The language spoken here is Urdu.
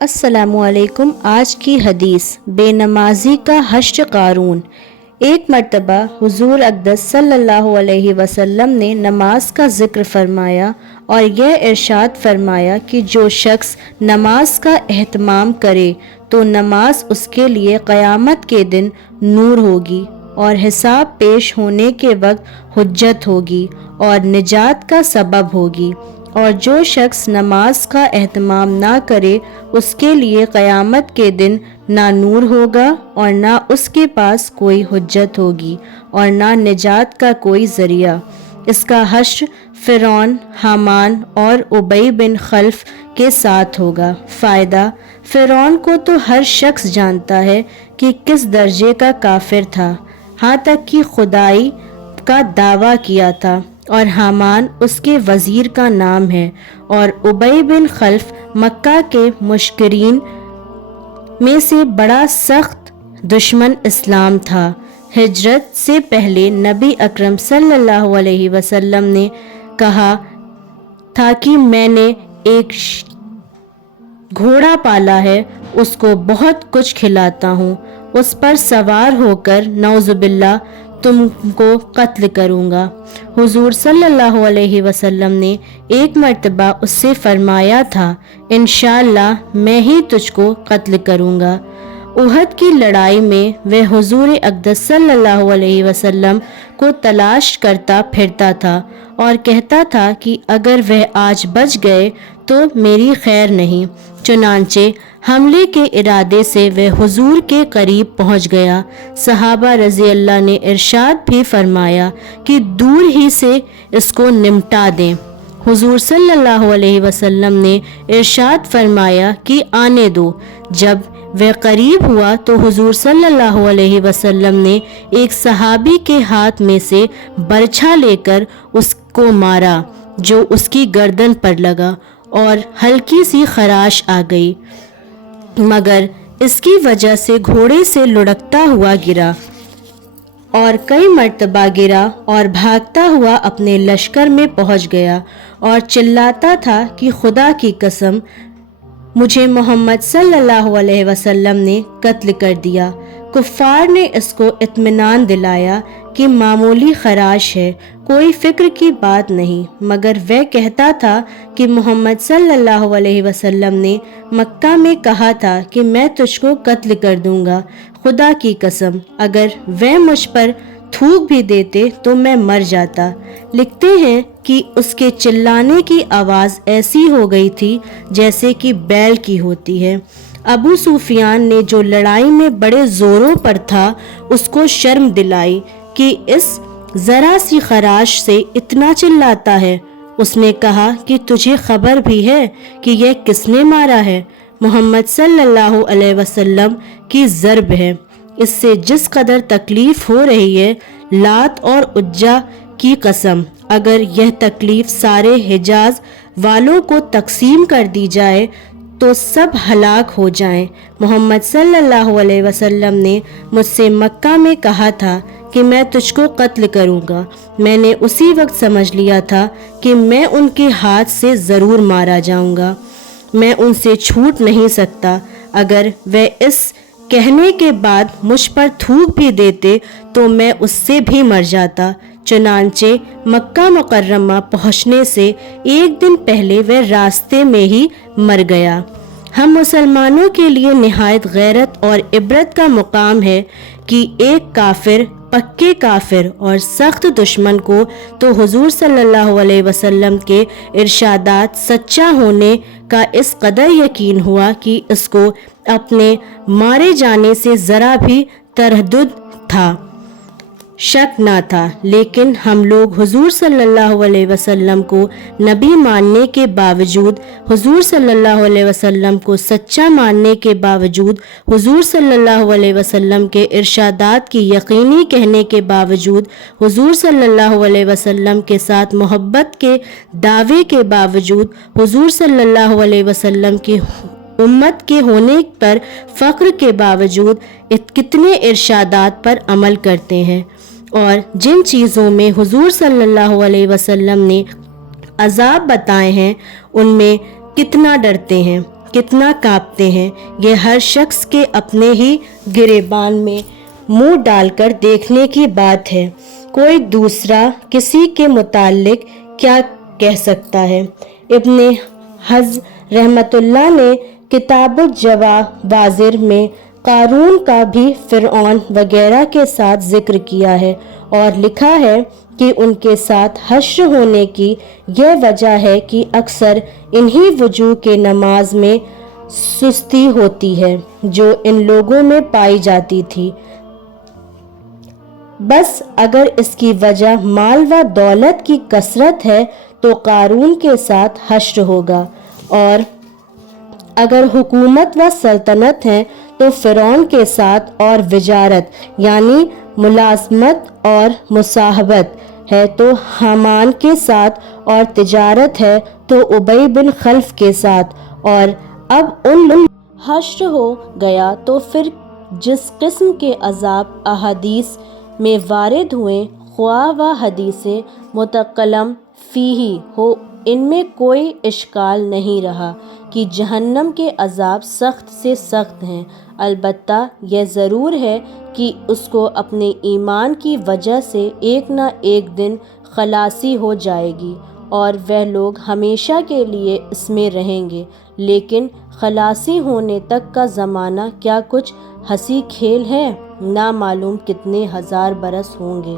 السلام علیکم۔ آج کی حدیث بے نمازی کا حشر قارون۔ ایک مرتبہ حضور اقدس صلی اللہ علیہ وسلم نے نماز کا ذکر فرمایا اور یہ ارشاد فرمایا کہ جو شخص نماز کا اہتمام کرے تو نماز اس کے لیے قیامت کے دن نور ہوگی اور حساب پیش ہونے کے وقت حجت ہوگی اور نجات کا سبب ہوگی، اور جو شخص نماز کا اہتمام نہ کرے اس کے لیے قیامت کے دن نہ نور ہوگا اور نہ اس کے پاس کوئی حجت ہوگی اور نہ نجات کا کوئی ذریعہ۔ اس کا حشر فرعون، حامان اور ابی بن خلف کے ساتھ ہوگا۔ فائدہ: فرعون کو تو ہر شخص جانتا ہے کہ کس درجے کا کافر تھا، ہاں تک کہ خدائی کا دعویٰ کیا تھا، اور حامان اس کے وزیر کا نام ہے، اور ابی بن خلف مکہ کے مشرکین میں سے بڑا سخت دشمن اسلام تھا۔ ہجرت سے پہلے نبی اکرم صلی اللہ علیہ وسلم نے کہا تھا کہ میں نے ایک گھوڑا پالا ہے، اس کو بہت کچھ کھلاتا ہوں، اس پر سوار ہو کر نعوذ باللہ تم کو قتل کروں گا۔ حضور صلی اللہ علیہ وسلم نے ایک مرتبہ اس سے فرمایا تھا، انشاءاللہ میں ہی تجھ کو قتل کروں گا۔ احد کی لڑائی میں وہ حضور اقدس صلی اللہ علیہ وسلم کو تلاش کرتا پھرتا تھا اور کہتا تھا کہ اگر وہ آج بچ گئے تو میری خیر نہیں۔ چنانچہ حملے کے ارادے سے وہ حضور کے قریب پہنچ گیا۔ صحابہ رضی اللہ نے ارشاد بھی فرمایا کہ دور ہی سے اس کو نمٹا دیں۔ حضور صلی اللہ علیہ وسلم نے ارشاد فرمایا کہ آنے دو۔ جب وہ قریب ہوا تو حضور صلی اللہ علیہ وسلم نے ایک صحابی کے ہاتھ میں سے برچھا لے کر اس کو مارا، جو اس کی گردن پر لگا اور ہلکی سی خراش آ گئی، مگر اس کی وجہ سے گھوڑے سے لڑکتا ہوا گرا اور کئی مرتبہ گرا اور بھاگتا ہوا اپنے لشکر میں پہنچ گیا اور چلاتا تھا کہ خدا کی قسم مجھے محمد صلی اللہ علیہ وسلم نے قتل کر دیا۔ کفار نے اس کو اطمینان دلایا کہ معمولی خراش ہے، کوئی فکر کی بات نہیں، مگر وہ کہتا تھا کہ محمد صلی اللہ علیہ وسلم نے مکہ میں کہا تھا کہ میں تجھ کو قتل کر دوں گا، خدا کی قسم اگر وہ مجھ پر تھوک بھی دیتے تو میں مر جاتا۔ لکھتے ہیں کہ اس کے چلانے کی آواز ایسی ہو گئی تھی جیسے کہ بیل کی ہوتی ہے۔ ابو سفیان نے جو لڑائی میں بڑے زوروں پر تھا اس کو شرم دلائی کہ اس ذرا سی خراش سے اتنا چلاتا ہے۔ اس نے کہا کہ تجھے خبر بھی ہے کہ یہ کس نے مارا ہے؟ محمد صلی اللہ علیہ وسلم کی ضرب ہے۔ اس سے جس قدر تکلیف ہو رہی ہے، لات اور عزا کی قسم اگر یہ تکلیف سارے حجاز والوں کو تقسیم کر دی جائے تو سب ہلاک ہو جائیں۔ محمد صلی اللہ علیہ وسلم نے مجھ سے مکہ میں کہا تھا کہ میں تجھ کو قتل کروں گا۔ میں نے اسی وقت سمجھ لیا تھا کہ میں ان کے ہاتھ سے ضرور مارا جاؤں گا، میں ان سے چھوٹ نہیں سکتا۔ اگر وہ اس کہنے کے بعد مجھ پر تھوک بھی دیتے تو میں اس سے بھی مر جاتا۔ چنانچہ مکہ مکرمہ پہنچنے سے ایک دن پہلے وہ راستے میں ہی مر گیا۔ ہم مسلمانوں کے لیے نہایت غیرت اور عبرت کا مقام ہے کہ ایک کافر، پکے کافر اور سخت دشمن کو تو حضور صلی اللہ علیہ وسلم کے ارشادات سچا ہونے کا اس قدر یقین ہوا کہ اس کو اپنے مارے جانے سے ذرا بھی تردد تھا، شک نہ تھا۔ لیکن ہم لوگ حضور صلی اللہ علیہ وسلم کو نبی ماننے کے باوجود، حضور صلی اللہ علیہ وسلم کو سچا ماننے کے باوجود، حضور صلی اللہ علیہ وسلم کے ارشادات کی یقینی کہنے کے باوجود، حضور صلی اللہ علیہ وسلم کے ساتھ محبت کے دعوے کے باوجود، حضور صلی اللہ علیہ وسلم کی امت کے ہونے پر فخر کے باوجود کتنے ارشادات پر عمل کرتے ہیں، اور جن چیزوں میں حضور صلی اللہ علیہ وسلم نے عذاب بتائے ہیں ان میں کتنا ڈرتے ہیں۔ کتنا کانپتے ہیں، یہ ہر شخص کے اپنے ہی گریبان میں منہ ڈال کر دیکھنے کی بات ہے۔ کوئی دوسرا کسی کے متعلق کیا کہہ سکتا ہے؟ ابن حزم رحمۃ اللہ نے کتاب الجواہر میں قارون کا بھی فرعون وغیرہ کے ساتھ ذکر کیا ہے اور لکھا ہے کہ ان کے ساتھ حشر ہونے کی یہ وجہ ہے کہ اکثر انہی وجوہ کے نماز میں سستی ہوتی ہے جو ان لوگوں میں پائی جاتی تھی۔ بس اگر اس کی وجہ مال و دولت کی کثرت ہے تو قارون کے ساتھ حشر ہوگا، اور اگر حکومت و سلطنت ہے تو فرعون کے ساتھ، اور وزارت یعنی ملازمت اور مصاحبت ہے تو حامان کے ساتھ، اور تجارت ہے تو ابی بن خلف کے ساتھ۔ اور اب ان حشر ہو گیا تو پھر جس قسم کے عذاب احادیث میں وارد ہوئے، خواہ و حدیث متکلم فیہ ہو، ان میں کوئی اشکال نہیں رہا کہ جہنم کے عذاب سخت سے سخت ہیں۔ البتہ یہ ضرور ہے کہ اس کو اپنے ایمان کی وجہ سے ایک نہ ایک دن خلاصی ہو جائے گی اور وہ لوگ ہمیشہ کے لیے اس میں رہیں گے، لیکن خلاصی ہونے تک کا زمانہ کیا کچھ ہنسی کھیل ہے؟ نہ معلوم کتنے ہزار برس ہوں گے۔